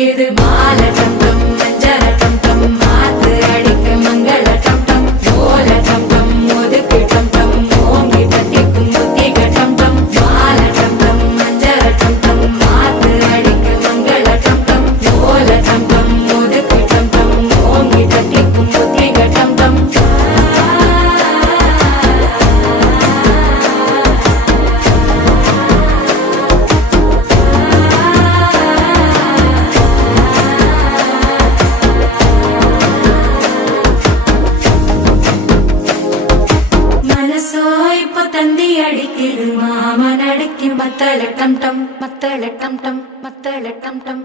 அடிக்குது மால டம் டம் மஞ்சள டம் டம் மாத்து அடிக்க மங்கள டம் டம் ஓல டம் டம் ஒதுக்கு டம் டம் ஓங்கி தட்டிக்கும் புத்திக டம் டம் மால டம் டம் மஞ்சள டம் டம் மாத்து அடிக்க மங்கள டம் டம் ஓல டம் டம் ஒதுக்கு டம் டம் ஓங்கி தட்டிக்கும் புத்திக டம் டம் மனசோ இப்போ தந்தி அடிக்குது மாமன் அடிக்கு மத்தள டம் டம் மத்தள டம் டம் மத்தள டம் டம்